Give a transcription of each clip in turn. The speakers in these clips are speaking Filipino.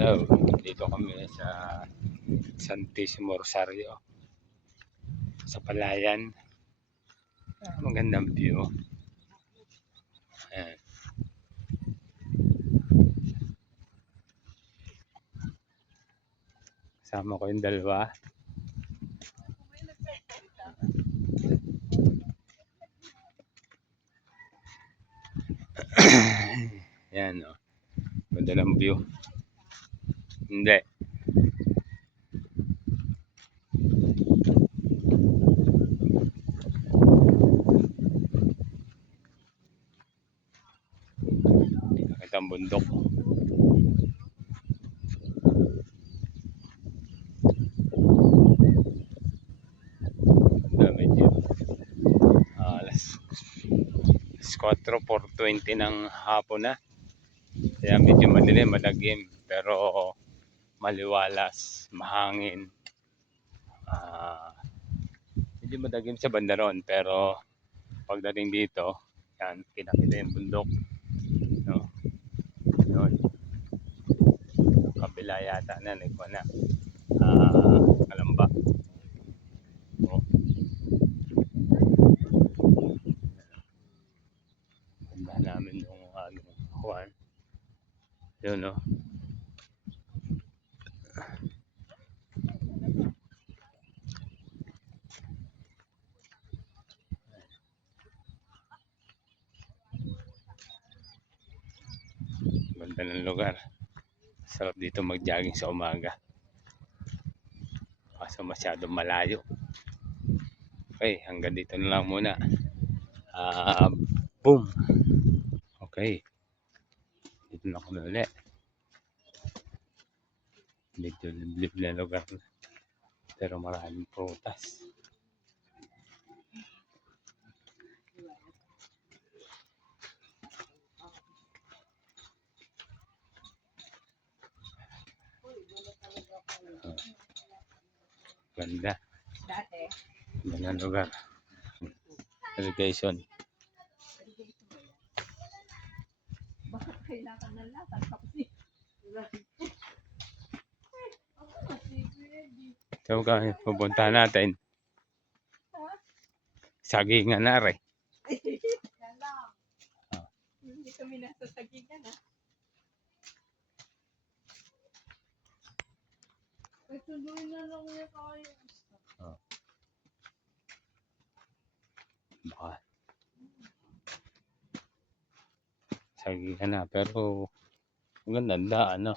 Hello, dito kami sa Santissimo Rosario sa Palayan. Magandang view. Ayan. Kasama ko yung dalawa. Ayan, oh. Ganda ng view. Hindi. Nakita ang bundok. Ganda, medyo alas 4:20 ng hapon na. Kaya medyo madilim, malagim. Pero maliwalas, mahangin. Medyo madagim sa bandaron, pero pagdating dito, yan, kinakita yung bundok. No? Yun. Kabila yata na, nagwa na. Kalamba. Oh. Ganda namin yung Juan. Yun, no? Ganda ng lugar. Sarap dito mag-jogging sa umaga. Kaso masyadong malayo. Okay, hanggang dito na lang muna. Boom! Okay. Dito na kami ulit. Medyo liblib na lugar na. Pero maraming prutas. Ganda. Ganda ng lugar. Irrigation. Bakit kailangan ng lakad? So, pupunta natin. Sagingan na rin. Hindi kami nasa sagingan, ha? Sunduin na lang niya tayo. Baka. Sagingan na, pero ang ganda ang daan, no?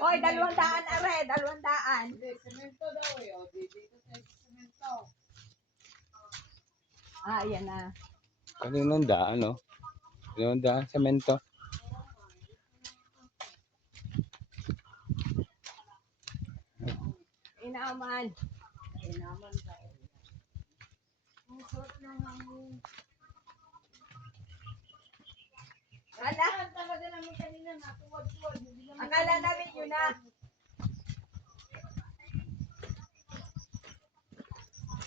Hoy, 200 are, 200. Hindi, semento daw eh. O, dito sa semento. Ayan na. Kaninong daan, no? Kaninong daan, semento. Inaman. Inaman ka. Ang short na hangin. Ala, Talaga namin kanina natuwad-tuwad. akala namin yun na.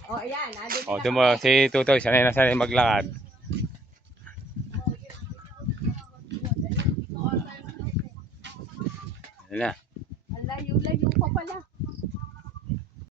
Oh, ayan. O, ito mo, si Tutoy, sanay na sanay maglakad. Ano na?